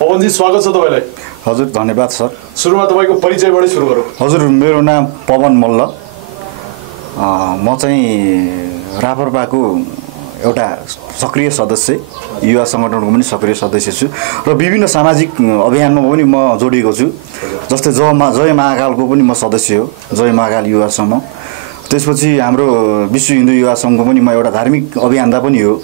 पवनजी स्वागत छ तपाईलाई। हजुर धन्यवाद सर। सुरुमा तपाईको परिचयबाट सुरु गरौँ। हजुर मेरो नाम पवन मल्ल। म चाहिँ रापरपाको एउटा सक्रिय सदस्य, युवा संगठनको पनि सक्रिय सदस्य छु र विभिन्न सामाजिक अभियानमा पनि म जोडिएको छु। जस्तै जय महाकालको पनि म सदस्य हो, जय महाकाल युवा समूह। त्यसपछि हाम्रो विश्व हिन्दू युवा सङ्घको पनि म एउटा धार्मिक अभियान्ता पनि हो,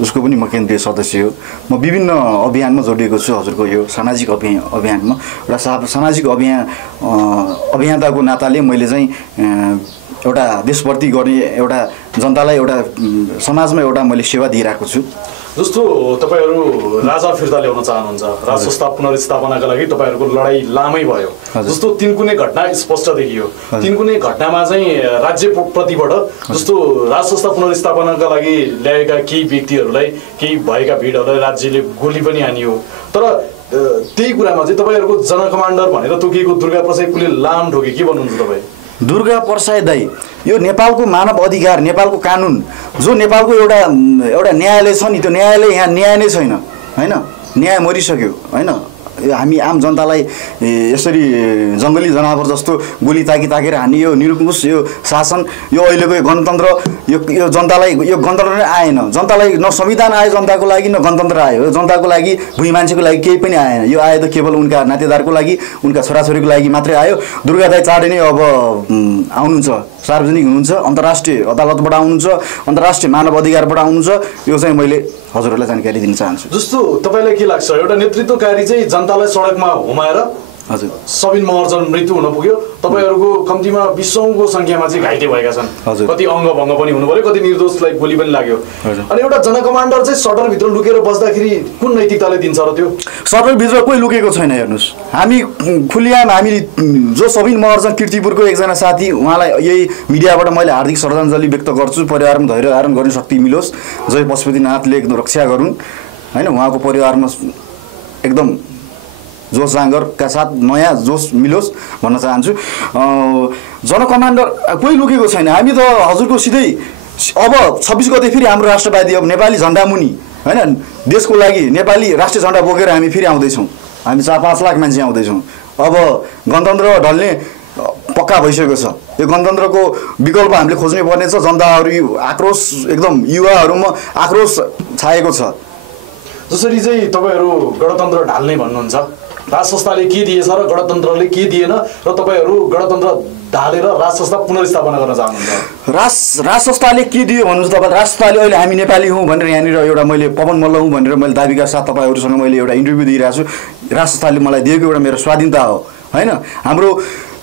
उसको पनि म केन्द्रीय सदस्य हो। म विभिन्न अभियानमा जोडिएको छु हजुरको यो सामाजिक अभियानमा। एउटा सामाजिक अभियन्ताको नाताले मैले चाहिँ एउटा देशभक्ति गर्ने, एउटा जनतालाई एउटा समाजमा एउटा मैले सेवा दिइरहेको छु। जस्तो तपाईहरु राजा फिर्ता ल्याउन चाहनुहुन्छ, राज संस्था पुनर्स्थापनाका लागि तपाईहरुको लडाई लामै भयो। जस्तो तिनकुने घटना स्पष्ट देखियो। तिनकुने घटनामा चाहिँ राज्य प्रतिबाट जस्तो राज संस्था पुनर्स्थापनाका लागि ल्याएका केही व्यक्तिहरूलाई, केही भएका भिडहरूलाई राज्यले गोली पनि हानियो। तर त्यही कुरामा चाहिँ तपाईहरुको जनकमान्डर भनेर तोकिएको दुर्गा प्रसाद कुले लाम ढोके। के भन्नुहुन्छ तपाई? दुर्गा प्रसाद दाई यो नेपालको मानव अधिकार, नेपालको कानुन, जो नेपालको एउटा न्यायालय छ नि, त्यो न्यायालय यहाँ न्याय नै छैन हैन। न्याय मरिसक्यो हैन। हामी आम जनतालाई यसरी जङ्गली जनावर जस्तो गोली ताकेर हान्ने यो निरङ्कुश यो शासन, यो अहिलेको यो गणतन्त्र, यो जनतालाई यो गणतन्त्र नै आएन। जनतालाई न संविधान आयो जनताको लागि, न गणतन्त्र आयो जनताको लागि, भुइँ मान्छेको लागि केही पनि आएन। यो आयो त केवल उनका नातेदारको लागि, उनका छोराछोरीको लागि मात्रै आयो। दुर्गा दाई चाँडै नै अब आउनुहुन्छ, सार्वजनिक हुनुहुन्छ, अन्तर्राष्ट्रिय अदालतबाट आउनुहुन्छ, अन्तर्राष्ट्रिय मानव अधिकारबाट आउनुहुन्छ। यो चाहिँ मैले हजुरहरूलाई जानकारी दिन चाहन्छु। जस्तो तपाईलाई के लाग्छ, एउटा नेतृत्वकारी चाहिँ जनतालाई सडकमा घुमाएर हजुर सबिन महर्जन मृत्यु हुन पुग्यो, तपाईहरुको कम्तीमा 20औंको संख्यामा चाहिँ घाइते भएका छन्, कति अङ्गभङ्ग पनि हुनु पर्यो, कति निर्दोषलाई गोली पनि लाग्यो। अनि एउटा जनकमान्डर चाहिँ सटर भित्र लुकेर बस्दाखेरि कुन नैतिकताले दिन्छ र? त्यो सटर भित्र कोही लुकेको छैन। हेर्नुस्, हामी खुलियाम, हामी जो सबिन महर्जन कीर्तिपुरको एकजना साथी, उहाँलाई यही मिडियाबाट मैले हार्दिक श्रद्धाञ्जली व्यक्त गर्छु। परिवारमा धैर्य धारण गर्ने शक्ति मिलोस्, जय पशुपतिनाथले एकदम रक्षा गरून् हैन। उहाँको परिवारमा एकदम जोस जाँगरका साथ नयाँ जोस मिलोस् भन्न चाहन्छु। जनकमान्डर कोही लुकेको छैन। हामी त हजुरको सिधै अब 26 गते फेरि हाम्रो राष्ट्रवादी अब नेपाली झन्डा मुनि हैन, देशको लागि नेपाली राष्ट्रिय झन्डा बोकेर हामी फेरि आउँदैछौँ। हामी 4-5 लाख मान्छे आउँदैछौँ। अब गणतन्त्र ढल्ने पक्का भइसकेको छ। यो गणतन्त्रको विकल्प हामीले खोज्नै पर्नेछ। जनताहरू आक्रोश, एकदम युवाहरूमा आक्रोश छाएको छ। जसरी चाहिँ तपाईहरु गणतन्त्र ढाल्ने भन्नुहुन्छ, राज संस्थाले के दिएछ र गणतन्त्रले के दिएन, र तपाईहरु गणतन्त्र ढालेर राज संस्था पुनर्स्थापना गर्न चाहनुहुन्छ? राज संस्थाले के दियो भन्नुहुन्छ तपाईँ? राज संस्थाले अहिले हामी नेपाली हौँ भनेर यहाँनिर एउटा मैले पवन मल्ल हुँ भनेर मैले दाबीका साथ तपाईहरुसँग मैले एउटा इन्टरभ्यू दिइरहेको छु। राज संस्थाले मलाई दिएको एउटा मेरो स्वाधीनता हो हैन।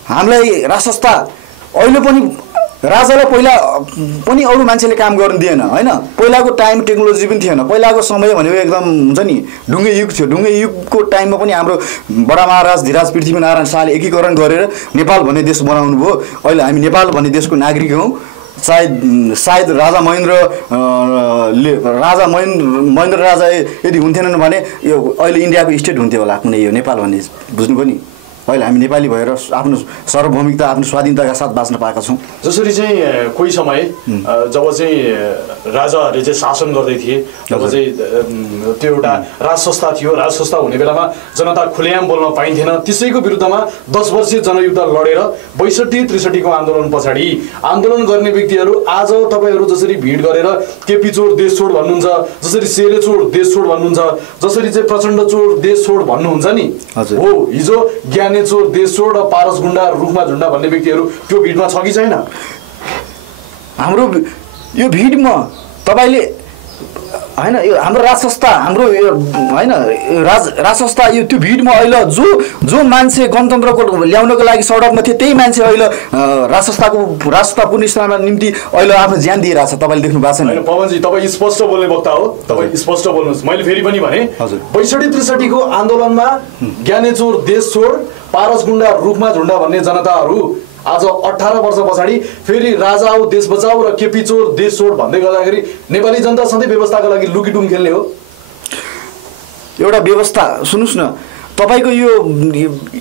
हामीलाई राज संस्था अहिले पनि राजालाई पहिला पनि अरू मान्छेले काम गर्नु दिएन हैन। पहिलाको टाइम टेक्नोलोजी पनि थिएन। पहिलाको समय भनेको एकदम हुन्छ नि ढुङ्गे युग थियो। ढुङ्गे युगको टाइममा पनि हाम्रो बडा महाराज धीराज पृथ्वीनारायण शाहले एकीकरण गरेर नेपाल भन्ने देश बनाउनु भयो। अहिले हामी नेपाल भन्ने देशको नागरिक हौँ। सायद राजा महेन्द्र राजा यदि हुन्थेनन् भने यो अहिले इन्डियाको स्टेट हुन्थ्यो होला कुनै, यो नेपाल भन्ने बुझ्नु पनि। अहिले हामी नेपाली भएर आफ्नो सार्वभौमिकता, आफ्नो स्वाधीनताका साथ बाँच्न पाएका छौँ। जसरी चाहिँ कोही समय जब चाहिँ राजाहरूले चाहिँ शासन गर्दै थिए, तब चाहिँ त्यो एउटा राज संस्था थियो। राज संस्था हुने बेलामा जनता खुलेआम बोल्न पाइन्थेन। त्यसैको विरुद्धमा 10 वर्षीय जनयुद्ध लडेर 62-63 को आन्दोलन पछाडि आन्दोलन गर्ने व्यक्तिहरू आज तपाईहरु जसरी भिड गरेर केपी चोर देश छोड भन्नुहुन्छ, जसरी सेले चोर देश छोड भन्नुहुन्छ, जसरी चाहिँ प्रचण्ड चोर देश छोड भन्नुहुन्छ नि, हो हिजो ज्ञाने चोर देश छोड र पारस गुण्डा रुखमा झुण्डा भन्ने व्यक्तिहरू त्यो भिडमा छ कि छैन? हाम्रो यो भिडमा तपाईले हैन, यो हाम्रो राज संस्था, हाम्रो हैन राज संस्था, यो त्यो भिडमा अहिले जो मान्छे गणतन्त्रको ल्याउनको लागि सडकमा थिए, त्यही मान्छे अहिले राज संस्था पुनर्स्थापना निम्ति अहिले आफ्नो ज्यान दिइरहेको छ। तपाईले देख्नु भएको छैन? पवनजी तपाईँ स्पष्ट बोल्ने वक्ता हो, तपाईँ स्पष्ट बोल्नुहोस्। मैले फेरि पनि भने 62-63 को आन्दोलनमा ज्ञानेचोर देश छोड, पारस गुण्डा रुखमा झुण्डा भन्ने जनताहरू आज 18 वर्ष पछाडि फेरि राजा आऊ देश बचाऊ र केपी चोर देश छोड भन्दै गर्दाखेरि नेपाली जनता सधैँ व्यवस्थाको लागि लुकीडुम खेल्ने हो। एउटा व्यवस्था सुन्नुस् न, तपाईको यो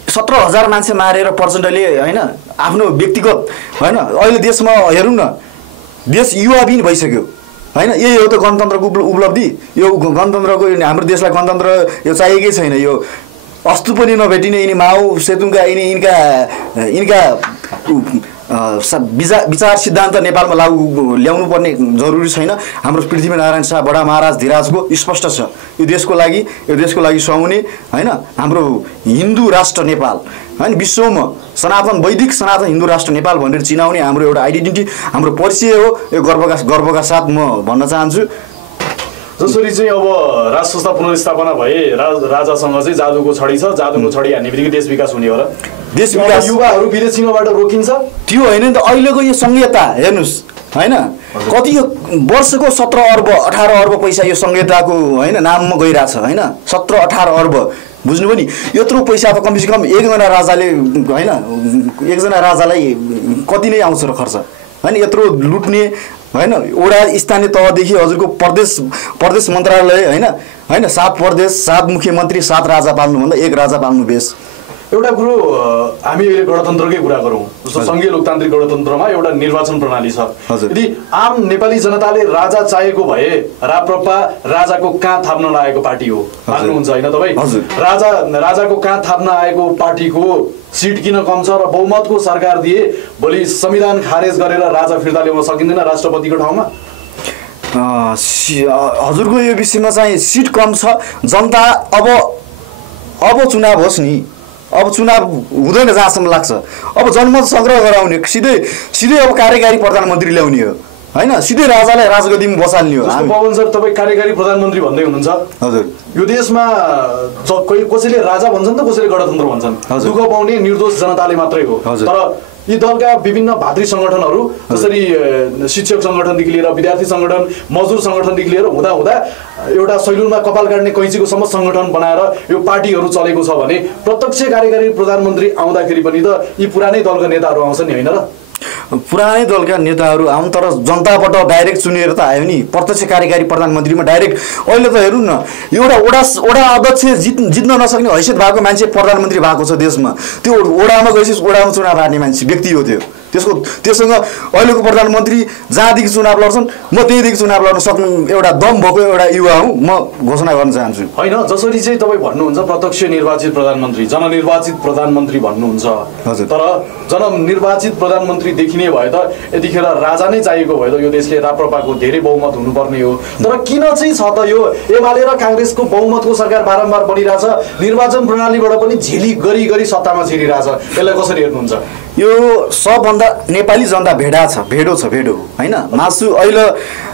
17,000 मान्छे मारेर प्रचण्डले हैन आफ्नो व्यक्तिगत हैन, अहिले देशमा हेरौँ न, देश युवाविहीन भइसक्यो होइन यही हो त गणतन्त्रको उपलब्धि। यो गणतन्त्रको हाम्रो देशलाई गणतन्त्र यो चाहिएकै छैन। यो अस्तु पनि नभेटिने यिनी माओ सेतुङका यिनका विचार सिद्धान्त नेपालमा लागू ल्याउनु पर्ने जरुरी छैन। हाम्रो पृथ्वीनारायण शाह बडा महाराज धिराजको स्पष्ट छ यो देशको लागि सुहाउने होइन हाम्रो हिन्दू राष्ट्र नेपाल होइन विश्वमा वैदिक सनातन हिन्दू राष्ट्र नेपाल भनेर चिनाउने हाम्रो एउटा आइडेन्टिटी हाम्रो परिचय हो। यो गर्वका साथ म भन्न चाहन्छु। जसरी चाहिँ अब राज संस्था पुनर्स्थापना भए राजासँग चाहिँ जादुको छडी छ, जादुको छडी हान्ने बित्तिकै देश विकास हुने हो र देश विकास युवाहरू विदेशीबाट रोकिन्छ त्यो होइन नि त। अहिलेको यो संहिता हेर्नुहोस् होइन कति वर्षको 17 अर्ब 18 अर्ब पैसा यो संहिताको होइन नाममा गइरहेछ होइन 17-18 अर्ब बुझ्नु पनि यत्रो पैसा त कमसेकम एकजना राजालाई कति नै आउँछ र खर्च होइन यत्रो लुट्ने होइन वडा स्थानीय तहदेखि हजुरको प्रदेश मन्त्रालय होइन 7 प्रदेश 7 मुख्यमन्त्री 7 राजा पाल्नुभन्दा 1 राजा पाल्नु बेस। एउटा कुरो हामी अहिले गणतन्त्रकै कुरा गरौँ जस्तो सङ्घीय लोकतान्त्रिक गणतन्त्रमा एउटा निर्वाचन प्रणाली छ। यदि आम नेपाली जनताले राजा चाहेको भए राप्रपा राजाको काँध थाप्न लागेको पार्टी हो मान्नुहुन्छ होइन तपाईँ? राजाको काँध थाप्न आएको पार्टीको सिट किन कम छ र बहुमतको सरकार दिए भोलि संविधान खारेज गरेर राजा फिर्ता ल्याउन सकिँदैन राष्ट्रपतिको ठाउँमा? हजुरको यो विषयमा चाहिँ सिट कम छ। जनता अब चुनाव होस् नि, अब चुनाव हुँदैन जहाँसम्म लाग्छ। अब जनमत सङ्ग्रह गराउने सिधै अब कार्यकारी प्रधानमन्त्री ल्याउने हो होइन सिधै राजालाई राजगद्दीमा बसाल्ने हो। पवन सर तपाईँ कार्यकारी प्रधानमन्त्री भन्दै हुनुहुन्छ। हजुर यो देशमा कसैले राजा भन्छन् त कसैले गणतन्त्र भन्छन्। दुःख पाउने निर्दोष जनताले मात्रै हो। तर यी दलका विभिन्न भातृ सङ्गठनहरू जसरी शिक्षक सङ्गठनदेखि लिएर विद्यार्थी सङ्गठन मजदुर सङ्गठनदेखि लिएर हुँदा एउटा सैलुनमा कपाल काट्ने कैँचीको सम्म सङ्गठन बनाएर यो पार्टीहरू चलेको छ भने प्रत्यक्ष कार्यकारी प्रधानमन्त्री आउँदाखेरि पनि त यी पुरानै दलका नेताहरू आउँछन् नि होइन र? पुरानै दलका नेताहरू आउन् तर जनताबाट डाइरेक्ट चुनेर त आयो नि प्रत्यक्ष कार्यकारी प्रधानमन्त्रीमा डाइरेक्ट। अहिले त हेर्नु न एउटा वडा अध्यक्ष जित्न नसक्ने हैसियत भएको मान्छे प्रधानमन्त्री भएको छ देशमा। त्यो वडामा गएपछि वडामा चुनाव हार्ने मान्छे व्यक्ति हो त्यो। त्योसँग अहिलेको प्रधानमन्त्री जहाँदेखि चुनाव लड्छन् म त्यहीँदेखि चुनाव लड्न सक्नु एउटा दम भएको एउटा युवा हुँ म घोषणा गर्न चाहन्छु। होइन जसरी चाहिँ तपाईँ भन्नुहुन्छ प्रत्यक्ष निर्वाचित प्रधानमन्त्री जननिर्वाचित प्रधानमन्त्री भन्नुहुन्छ तर जननिर्वाचित प्रधानमन्त्री देखिने भए त यतिखेर राजा नै चाहिएको भए त यो देशले राप्रपाको धेरै बहुमत हुनुपर्ने हो। तर किन चाहिँ छ त यो एमाले र काङ्ग्रेसको बहुमतको सरकार बारम्बार बढिरहेछ निर्वाचन प्रणालीबाट पनि झेली गरी सत्तामा छिरिरहेछ यसलाई कसरी हेर्नुहुन्छ? यो सबभन्दा नेपाली जनता भेडो छ होइन मासु अहिले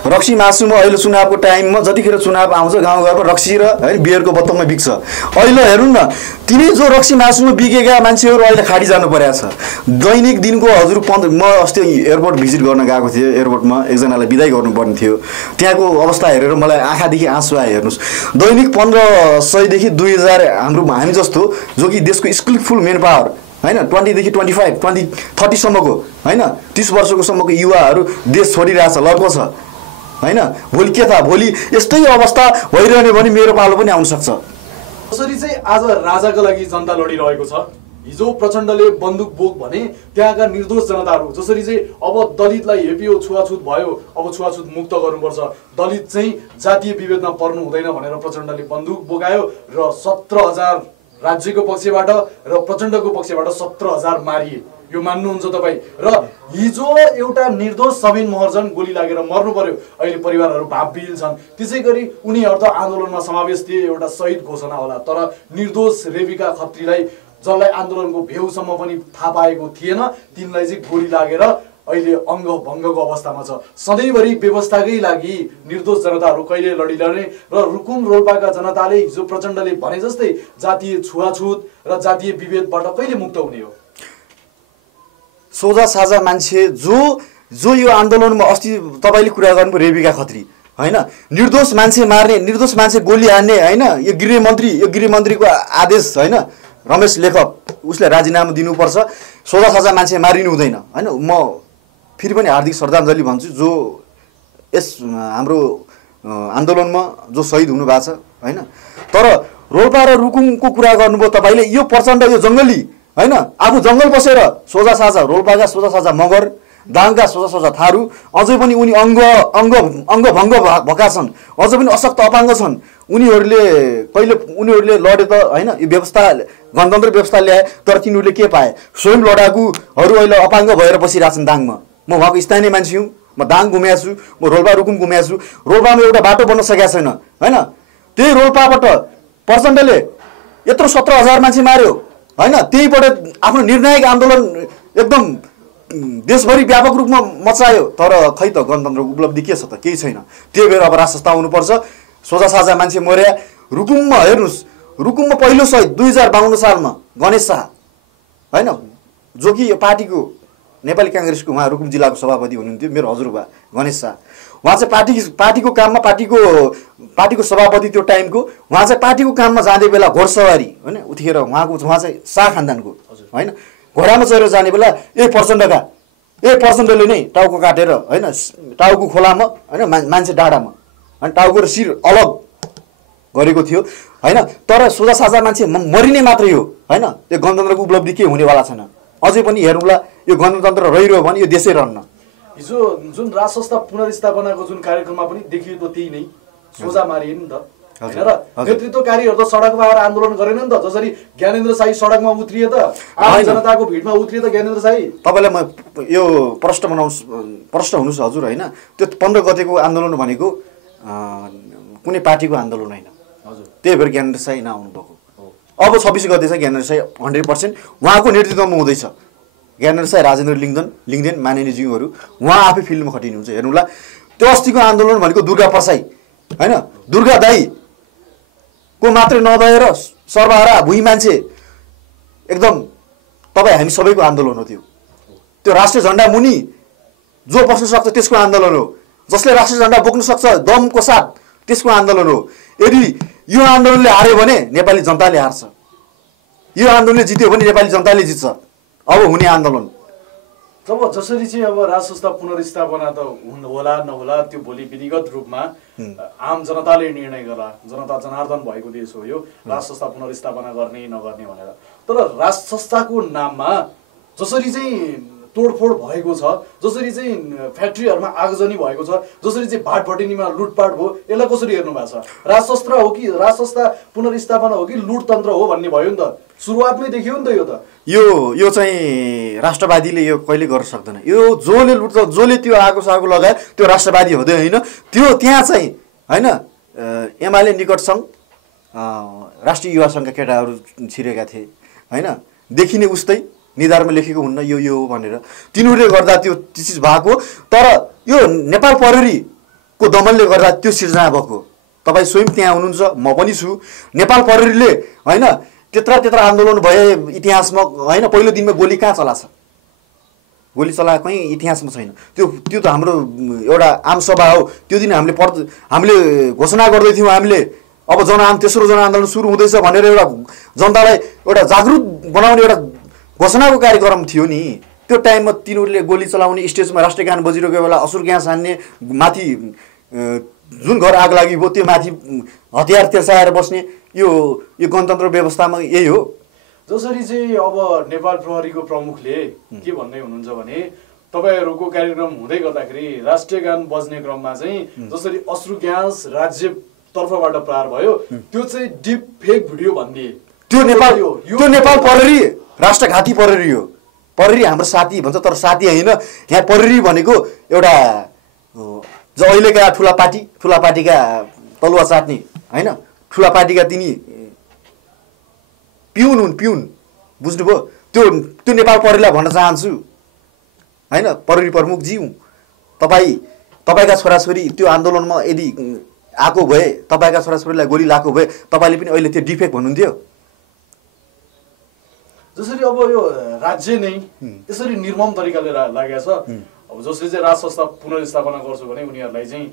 रक्सी मासुमा अहिले चुनावको टाइममा जतिखेर चुनाव आउँछ गाउँघरमा रक्सी र होइन बियरको बोतलमा बिक्छ। अहिले हेर्नु न तिनै जो रक्सी मासुमा बिकेका मान्छेहरू अहिले खाडी जानु परेको छ। दैनिक दिनको हजुर म अस्ति एयरपोर्ट भिजिट गर्न गएको थिएँ। एयरपोर्टमा एकजनालाई बिदाई गर्नुपर्ने थियो। त्यहाँको अवस्था हेरेर मलाई आँखादेखि आँसु आयो। हेर्नुहोस् दैनिक 1500 देखि 2000 हामी जस्तो जो कि देशको स्किलफुल मेन पावर होइन 20 देखि 25 30 सम्मको होइन 30 वर्षको सम्मको युवाहरू देश छोडिरहेछ लड्को छ होइन। भोलि के थाहा भोलि यस्तै अवस्था भइरहने भने मेरो पालो पनि आउन सक्छ। जसरी चाहिँ आज राजाका लागि जनता लडिरहेको छ हिजो प्रचण्डले बन्दुक बोक भने त्यहाँका निर्दोष जनताहरू जसरी चाहिँ अब दलितलाई हेपियो छुवाछुत भयो अब छुवाछुत मुक्त गर्नुपर्छ दलित चाहिँ जातीय विभेदमा पर्नु हुँदैन भनेर प्रचण्डले बन्दुक बोकायो र 17,000 राज्यको पक्षबाट र प्रचण्डको पक्षबाट 17,000 मारिए। यो मान्नुहुन्छ तपाईँ? र हिजो एउटा निर्दोष सबिन महर्जन गोली लागेर मर्नु पर्यो अहिले परिवारहरू भावविहीन छन्। त्यसै गरी उनीहरू त आन्दोलनमा समावेश थिए एउटा शहीद घोषणा होला तर निर्दोष रेबिका खत्रीलाई जसलाई आन्दोलनको भेउसम्म पनि थाहा पाएको थिएन तिनलाई चाहिँ गोली लागेर अहिले अङ्ग भङ्गको अवस्थामा छ। सधैँभरि व्यवस्थाकै लागि निर्दोष जनताहरू कहिले लडिरहने र रुकुम रोल्पाका जनताले हिजो प्रचण्डले भने जस्तै जातीय छुवाछुत र जातीय विभेदबाट कहिले मुक्त हुने हो? सोझा साझा मान्छे जो यो आन्दोलनमा अस्ति तपाईँले कुरा गर्नुभयो रेबिका खत्री होइन निर्दोष मान्छे मार्ने निर्दोष मान्छे गोली हान्ने होइन यो गृहमन्त्रीको आदेश होइन रमेश लेखक उसले राजीनामा दिनुपर्छ। सोझा साझा मान्छे मारिनु हुँदैन होइन। म फेरि पनि हार्दिक श्रद्धाञ्जली भन्छु जो यस हाम्रो आन्दोलनमा जो शहीद हुनुभएको छ होइन। तर रोल्पा र रुकुमको कुरा गर्नुभयो तपाईँले यो प्रचण्ड यो जङ्गली होइन आफू जङ्गल बसेर सोझा साझा रोल्पाका सोझा साझा मगर दाङका सोझा सोझा थारू अझै पनि उनी अङ्गभङ्ग भएका छन्, अझै पनि अशक्त अपाङ्ग छन्। उनीहरूले लडे त होइन, यो व्यवस्था गणतन्त्र व्यवस्था ल्याए, तर तिनीहरूले के पाए? स्वयं लडाकुहरू अहिले अपाङ्ग भएर बसिरहेछन् दाङमा। म उहाँको स्थानीय मान्छे हुँ, म दाङ घुमेको छु, म रोल्पा रुकुम घुमेको छु। रोल्पामा एउटा बाटो बन्न सकेको छैन होइन। त्यही रोल्पाबाट प्रचण्डले यत्रो 17,000 मान्छे मार्यो होइन। त्यहीबाट आफ्नो निर्णायक आन्दोलन एकदम देशभरि व्यापक रूपमा मचायो, तर खै त गणतन्त्रको उपलब्धि के छ त? केही छैन। त्यही भएर अब राजसंस्था आउनुपर्छ। सोझा साझा मान्छे मर्या। रुकुममा हेर्नुहोस्, रुकुममा पहिलो शहीद 2052 सालमा गणेश शाह होइन, जो कि पार्टीको नेपाली काङ्ग्रेसको उहाँ रुकुम जिल्लाको सभापति हुनुहुन्थ्यो, मेरो हजुरबा गणेश शाह। उहाँ चाहिँ पार्टीको काममा पार्टीको सभापति त्यो टाइमको। उहाँ चाहिँ पार्टीको काममा जाँदै बेला घोडसवारी होइन, उतिखेर उहाँ चाहिँ शाह खानदानको होइन, घोडामा चढेर जाने बेला प्रचण्डले नै टाउको काटेर होइन, टाउको खोलामा होइन, मान्छे डाँडामा अनि टाउको र शिर अलग गरेको थियो होइन। तर सोझा साझा मान्छे मरिने मात्रै हो होइन। यो गणतन्त्रको उपलब्धि के हुनेवाला छैन। अझै पनि हेर्नुला, यो गणतन्त्र रहिरह्यो भने यो देशै रहन्न। हिजो जुन राज संस्था पुनर्स्थापनाको जुन कार्यक्रममा पनि देखियो त त्यही नै सोझा मारिए नि त होइन र। नेतृत्वकारीहरू त सडकमा आएर आन्दोलन गरेन नि त। जसरी ज्ञानेन्द्र शाही सडकमा उत्रिए त, आम जनताको भिडमा उत्रिए त ज्ञानेन्द्र शाही। तपाईँलाई म यो प्रश्न हुनुहोस् हजुर होइन। त्यो 15 गतेको आन्दोलन भनेको कुनै पार्टीको आन्दोलन होइन हजुर। त्यही भएर ज्ञानेन्द्र शाही नआउनु भएको। अब 26 गते चाहिँ ज्ञानेन्द्र शाही 100% उहाँको नेतृत्वमा हुँदैछ। ज्ञानेन्द्र शाही, राजेन्द्र लिङ्गदेन माननीयज्यूहरू उहाँ आफै फिल्डमा खटिनुहुन्छ। हेर्नुला, त्यो अस्तिको आन्दोलन भनेको दुर्गा प्रसाई होइन, दुर्गा दाई को मात्रै नभएर सर्वहारा भुइँ मान्छे एकदम तपाईँ हामी सबैको आन्दोलन हो। त्यो राष्ट्रिय झन्डा मुनि जो बस्न सक्छ त्यसको आन्दोलन हो। जसले राष्ट्रिय झन्डा बोक्न सक्छ दमको साथ त्यसको आन्दोलन हो। यदि यो आन्दोलनले हार्यो भने नेपाली जनताले हार्छ, यो आन्दोलनले जित्यो भने नेपाली जनताले जित्छ। अब हुने आन्दोलन जब जसरी चाहिँ अब राज संस्था पुनर्स्थापना त होला नहोला त्यो भोलि विधिगत रूपमा आम जनताले निर्णय गर्ला। जनता जनार्दन भएको देश हो यो, राज संस्था पुनर्स्थापना गर्ने नगर्ने भनेर। तर राज संस्थाको नाममा जसरी चाहिँ तोडफोड भएको छ, जसरी चाहिँ फ्याक्ट्रीहरूमा आगजनी भएको छ, जसरी चाहिँ भाटभटिनीमा लुटपाट भयो, यसलाई कसरी हेर्नु भएको छ? राजशस्त्र हो कि राज संस्था पुनर्स्थापना हो कि लुटतन्त्र हो भन्ने भयो नि त। सुरुवातमै देखियो नि त यो त। यो चाहिँ राष्ट्रवादीले यो कहिले गर्न सक्दैन। यो जसले त्यो आगो सागो लगायो त्यो राष्ट्रवादी हुँदै होइन। त्यो त्यहाँ चाहिँ होइन एमाले निकट सङ्घ, राष्ट्रिय युवा सङ्घका केटाहरू छिरेका थिए होइन। देखिने उस्तै निधारमा लेखेको हुन्न यो हो भनेर। तिनीहरूले गर्दा त्यो चिज भएको। तर यो नेपाल प्रहरीको दमनले गर्दा त्यो सिर्जना भएको। तपाईँ स्वयं त्यहाँ हुनुहुन्छ, म पनि छु। नेपाल प्रहरीले होइन त्यत्रा आन्दोलन भए इतिहासमा होइन। पहिलो दिनमा गोली कहाँ चलाछ? गोली चलाएको कहीँ इतिहासमा छैन। त्यो त हाम्रो एउटा आम सभा हो। त्यो दिन हामीले घोषणा गर्दै थियौँ। हामीले अब तेस्रो जनआन्दोलन सुरु हुँदैछ भनेर एउटा जनतालाई एउटा जागरुक बनाउने एउटा घोषणाको कार्यक्रम थियो नि। त्यो टाइममा तिनीहरूले गोली चलाउने, स्टेजमा राष्ट्रगान बजिरहेको बेला असुर ग्यास हान्ने, माथि जुन घर आग लागि भयो त्यो माथि हतियार तेर्साएर बस्ने, यो गणतन्त्र व्यवस्थामा यही हो। जसरी चाहिँ अब नेपाल प्रहरीको प्रमुखले के भन्दै हुनुहुन्छ भने तपाईँहरूको कार्यक्रम हुँदै गर्दाखेरि राष्ट्रिय गान बज्ने क्रममा चाहिँ जसरी अश्रु ग्यास राज्य तर्फबाट प्रहार भयो, त्यो चाहिँ डिप फेक भिडियो भनिदिए। त्यो नेपाल प्रहरी राष्ट्रघाती प्रहरी हो। प्रहरी हाम्रो साथी भन्छ, तर साथी होइन। यहाँ प्रहरी भनेको एउटा जो अहिलेका ठुला पार्टीका तलुवा चाट्ने होइन, ठुला पार्टीका तिनी पिउन हुन्, बुझ्नुभयो? त्यो नेपाल प्रहरीलाई भन्न चाहन्छु होइन। प्रहरी प्रमुखजी तपाईँका छोराछोरी त्यो आन्दोलनमा यदि आएको भए, तपाईँका छोराछोरीलाई गोली लगाएको भए तपाईँले पनि अहिले त्यो डिफेक्ट भन्नुहुन्थ्यो। जसरी अब यो राज्य नै यसरी निर्मम तरिकाले लागेको छ। अब जसले चाहिँ राज संस्था पुनर्स्थापना गर्छु भने उनीहरूलाई चाहिँ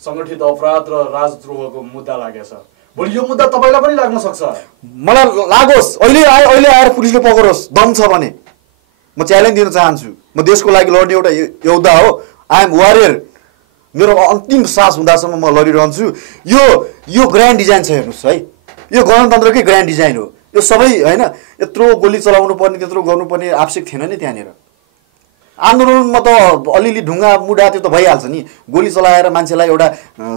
सङ्गठित अपराध र राजद्रोहको मुद्दा लागेको छ। भोलि यो मुद्दा तपाईँलाई पनि लाग्न सक्छ। मलाई लागोस्, अहिले आएर पुलिसले पक्रोस् दम छ भने। म च्यालेन्ज दिन चाहन्छु। म देशको लागि लड्ने एउटा योद्धा हो। I am warrior. मेरो अन्तिम सास हुँदासम्म म लडिरहन्छु। यो ग्रान्ड डिजाइन छ, हेर्नुहोस् है। यो गणतन्त्रकै ग्रान्ड डिजाइन हो। यो सबै होइन, यत्रो गोली चलाउनु पर्ने, त्यत्रो गर्नुपर्ने आवश्यक थिएन नि त्यहाँनिर। आन्दोलनमा त अलिअलि ढुङ्गा मुढा त्यो त भइहाल्छ नि। गोली चलाएर मान्छेलाई एउटा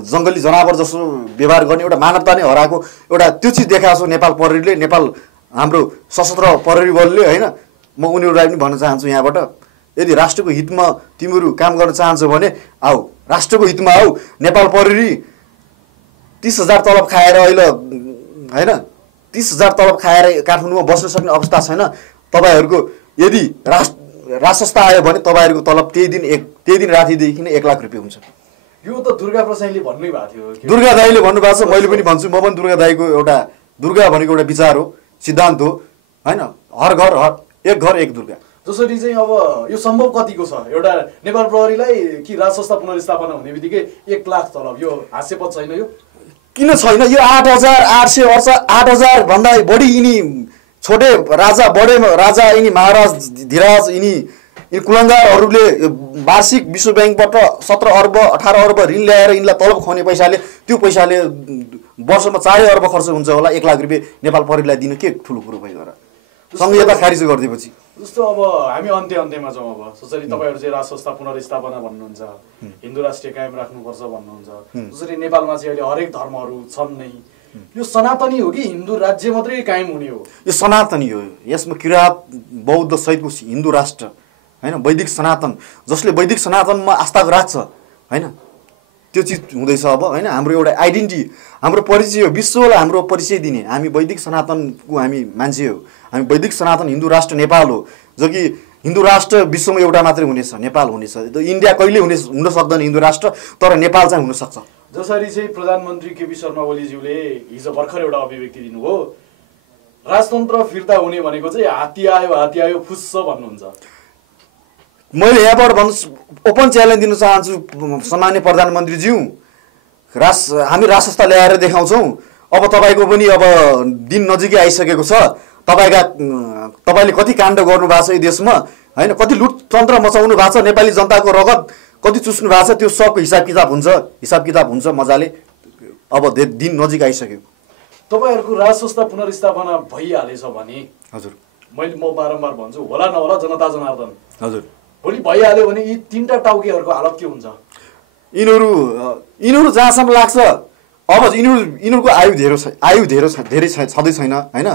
जङ्गली जनावर जस्तो व्यवहार गर्ने एउटा मानवता नै हराएको एउटा त्यो चिज देखाएको छ नेपाल प्रहरीले, नेपाल हाम्रो सशस्त्र प्रहरी बलले होइन। म उनीहरूलाई पनि भन्न चाहन्छु यहाँबाट, यदि राष्ट्रको हितमा तिमीहरू काम गर्न चाहन्छौ भने आऊ, राष्ट्रको हितमा आऊ। नेपाल प्रहरी 30,000 तलब खाएर अहिले होइन 30,000 तलब खाएर काठमाडौँमा बस्न सक्ने अवस्था छैन। तपाईँहरूको यदि राजसंस्था आयो भने तपाईँहरूको तलब त्यही दिन रातिदेखि नै 1 लाख रुपियाँ हुन्छ। यो त दुर्गा प्रसाईले भन्नै भएको थियो। दुर्गा दाईले भन्नुभएको छ, मैले पनि भन्छु। म पनि दुर्गा दाईको एउटा दुर्गा भनेको एउटा विचार हो, सिद्धान्त हो होइन। हर घर एक घर एक दुर्गा। जसरी चाहिँ अब यो सम्भव कतिको छ? एउटा नेपाल प्रहरीलाई कि राज संस्था पुनर्स्थापना हुने बित्तिकै 1 लाख तलब, यो हास्यपद छैन? यो किन छैन? यो 8,800 वर्ष 8,000 भन्दा बढी यिनी छोटे राजा, बडे राजा, यिनी महाराज धिराज, यिनी कुलङ्गारहरूले वार्षिक विश्व ब्याङ्कबाट 17 अर्ब 18 अर्ब ऋण ल्याएर यिनलाई तलब खुवाउने पैसाले, त्यो पैसाले वर्षमा 4 अर्ब खर्च हुन्छ होला। 1 लाख रुपियाँ नेपाल प्रहरीलाई दिन के ठुलो कुरो भइगयो र? संहिता खारिज गरिदिएपछि जस्तो अब हामी अन्त्यमा छौँ। अब जसरी तपाईँहरू चाहिँ राज संस्था पुनर्स्थापना भन्नुहुन्छ, हिन्दू राष्ट्रिय कायम राख्नुपर्छ भन्नुहुन्छ, जसरी नेपालमा चाहिँ अहिले हरेक धर्महरू छन् नै, यो सनातनी हो कि हिन्दू राज्य मात्रै कायम हुने हो? यो सनातनी हो। यसमा किराँत बौद्ध सहितको हिन्दू राष्ट्र होइन, वैदिक सनातन, जसले वैदिक सनातनमा आस्था राख्छ होइन, त्यो चिज हुँदैछ अब होइन। हाम्रो एउटा आइडेन्टिटी, हाम्रो परिचय हो, विश्वलाई हाम्रो परिचय दिने। हामी वैदिक सनातनको हामी मान्छे हो। हामी वैदिक सनातन हिन्दू राष्ट्र नेपाल हो, जो कि हिन्दू राष्ट्र विश्वमा एउटा मात्रै हुनेछ, नेपाल हुनेछ। इन्डिया कहिले हुन सक्दैन हिन्दू राष्ट्र, तर नेपाल चाहिँ हुनसक्छ। जसरी चाहिँ प्रधानमन्त्री केपी शर्मा ओलीज्यूले हिजो भर्खर एउटा अभिव्यक्ति दिनुभयो, राजतन्त्र फिर्ता हुने भनेको चाहिँ हात्ती आयो फुस्स भन्नुहुन्छ। मैले यहाँबाट ओपन च्यालेन्ज दिन चाहन्छु सम्माननीय प्रधानमन्त्रीज्यू, हामी राज संस्था ल्याएर देखाउँछौँ। अब तपाईँको पनि अब दिन नजिकै आइसकेको छ। तपाईँले कति काण्ड गर्नुभएको छ यो देशमा होइन, कति लुटतन्त्र मचाउनु भएको छ, नेपाली जनताको रगत कति चुस्नु भएको छ, त्यो सबको हिसाब किताब हुन्छ मजाले। अब दिन नजिक आइसक्यो। तपाईँहरूको राज संस्था पुनर्स्थापना भइहालेछ भने हजुर, म बारम्बार भन्छु, होला नहोला जनता जनार्दन हजुर, भोलि भइहाल्यो भने यी 3टा टाउकेहरूको हालत के हुन्छ? यिनीहरू जहाँसम्म लाग्छ अब यिनीहरूको आयु धेरै छँदै छैन होइन।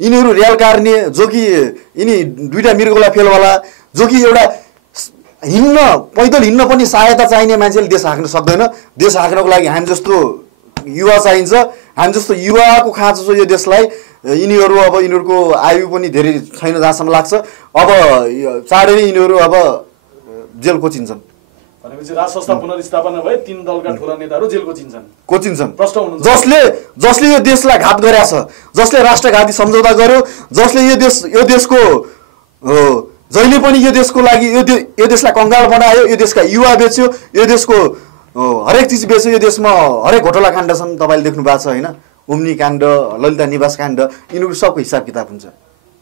यिनीहरू रेल कार्ने, जो कि यिनी 2टा मृगौला फेलवाला, जो कि एउटा पैदल हिँड्न पनि सहायता चाहिने मान्छेले देश हाँक्न सक्दैन। देश हाँक्नको लागि हामी जस्तो युवा चाहिन्छ। हामी जस्तो युवाको खाँचो छ यो देशलाई। यिनीहरूको आयु पनि धेरै छैन जहाँसम्म लाग्छ। अब चाँडै नै यिनीहरू अब जेल कोचिन्छन्। भनेपछि राज संस्था पुनर्स्थापना भए 3 दलका ठुला नेताहरू जेल कोचिन्छन्। प्रश्न हुनुहुन्छ जसले यो देशलाई घात गरेछ, जसले राष्ट्रघाती सम्झौता गर्यो, जसले यो देशको जहिले पनि यो देशको लागि यो देशलाई कङ्गाल बनायो, यो देशका युवा बेच्यो, यो देशको हरेक चिज बेच्यो, यो देशमा हरेक घोटाला काण्ड छन्। तपाईँले देख्नु भएको छ होइन, उम्नी काण्ड, ललिता निवास काण्ड, यिनीहरू सबको हिसाब किताब हुन्छ।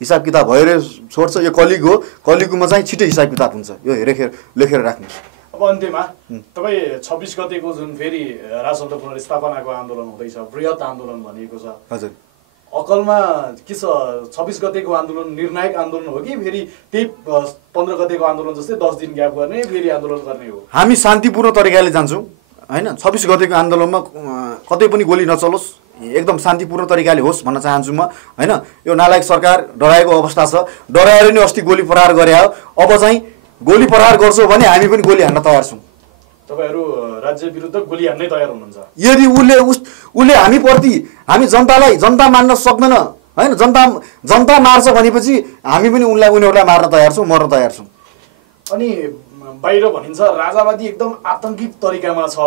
हिसाब किताब भएर छोड्छ। यो कलिग हो, कलिगमा चाहिँ छिटै हिसाब किताब हुन्छ। यो लेखेर राख्नुहोस्। अब अन्त्यमा तपाईँ 26 गतेको जुन फेरि राजतन्त्र पुनर्स्थापनाको आन्दोलन हुँदैछ, बृहत आन्दोलन भनिएको छ, हजुर, अकलमा के छ? 26 गतेको आन्दोलन निर्णायक आन्दोलन हो कि फेरि त्यही 15 गतेको आन्दोलन जस्तै 10 दिन ग्याप गर्ने फेरि आन्दोलन गर्ने हो? हामी शान्तिपूर्ण तरिकाले जान्छौँ होइन। 26 गतेको आन्दोलनमा कतै पनि गोली नचलोस्, एकदम शान्तिपूर्ण तरिकाले होस् भन्न चाहन्छु म होइन। यो नालायक सरकार डराएको अवस्था छ। डराएर नै अस्ति गोली प्रहार गरे हो। अब चाहिँ गोली प्रहार गर्छौँ भने हामी पनि गोली हान्न तयार छौँ। तपाईँहरू राज्य विरुद्ध गोली हान्नै तयार हुनुहुन्छ? यदि उसले हामी जनता मान्न सक्दैन होइन। जनता मार्छ भनेपछि हामी पनि उनीहरूलाई मार्न तयार छौँ, मर्न तयार छौँ। अनि बाहिर भनिन्छ राजावादी एकदम आतङ्कित तरिकामा छ,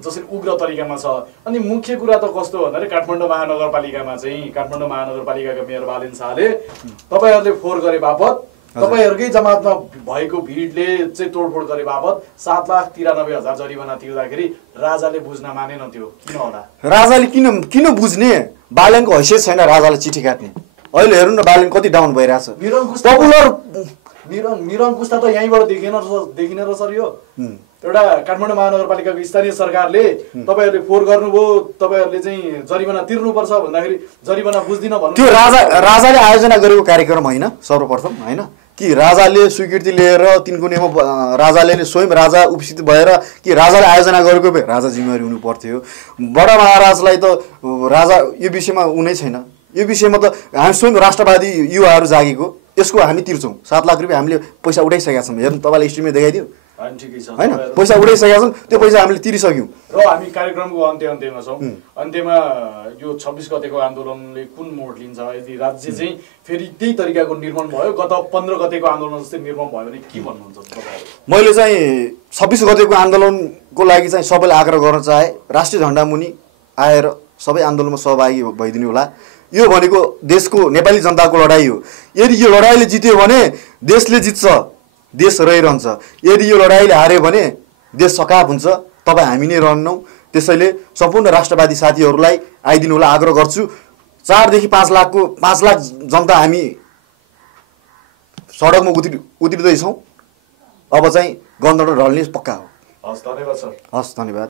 जसरी उग्र तरिकामा छ। अनि मुख्य कुरा त कस्तो भन्दाखेरि काठमाडौँ महानगरपालिकामा चाहिँ काठमाडौँ महानगरपालिकाका मेयर बालेन शाहले तपाईँहरूले फोहोर गरे बापत, तपाईँहरूकै जमातमा भएको भिडले चाहिँ तोडफोड गरे बापत 7,93,000 जरिवाना तिर्दाखेरि राजाले बुझ्न मानेन। त्यो किन होला? राजाले किन बुझ्ने? बालेनको हैसियत छैन राजाले चिठी काट्ने। अहिले हेर्नु न बालेन कति डाउन भइरहेछ। निरङ्कुशता त यहीँबाट देखिन र सर। यो एउटा काठमाडौँ महानगरपालिकाको स्थानीय सरकारले तपाईँहरूले फोहोर गर्नुभयो, तपाईँहरूले चाहिँ जरिवाना तिर्नुपर्छ भन्दाखेरि जरिवाना बुझ्दिन भन्नु। त्यो राजाले आयोजना गरेको कार्यक्रम होइन सर्वप्रथम होइन। कि राजाले स्वीकृति लिएर तिनको नियम राजाले नै स्वयं राजा उपस्थित भएर कि राजाले आयोजना गरेको भए राजा जिम्मेवारी हुनु पर्थ्यो। बडा महाराजलाई त राजा यो विषयमा उनै छैन। यो विषयमा त हामी स्वयं राष्ट्रवादी युवाहरू जागेको, यसको हामी तिर्छौँ। 7 लाख रुपियाँ हामीले पैसा उठाइसकेका छौँ। हेर्नु तपाईँले स्ट्रिममा देखाइदियो होइन, पैसा उठाइसकेका छौँ, त्यो पैसा हामीले तिरिसक्यौँ। र हामी कार्यक्रमको अन्त्यमा छौँ। अन्त्यमा यो 26 गतेको आन्दोलनले कुन मोड लिन्छ? यदि राज्य चाहिँ फेरि त्यही तरिकाको निर्माण भयो, गत 15 गतेको आन्दोलन जस्तै निर्माण भयो भने के भन्नुहुन्छ तपाईहरु? मैले चाहिँ 26 गतेको आन्दोलनको लागि चाहिँ सबैले आग्रह गर्न चाहे राष्ट्रिय झण्डा मुनि आएर सबै आन्दोलनमा सहभागी भइदिनु होला। यो भनेको देशको नेपाली जनताको लडाई हो। यदि यो लडाईले जित्यो भने देशले जित्छ, देश रहिरहन्छ। यदि यो लडाईले हार्यो भने देश सकाप हुन्छ। तपाईँ हामी नै रहन्नौँ। त्यसैले सम्पूर्ण राष्ट्रवादी साथीहरूलाई आइदिनु होला आग्रह गर्छु। 4 देखि 5 लाख जनता हामी सडकमा उत्रिँदैछौँ। अब चाहिँ गणतन्त्र ढल्ने पक्का हो। हस्, धन्यवाद सर। हस्, धन्यवाद।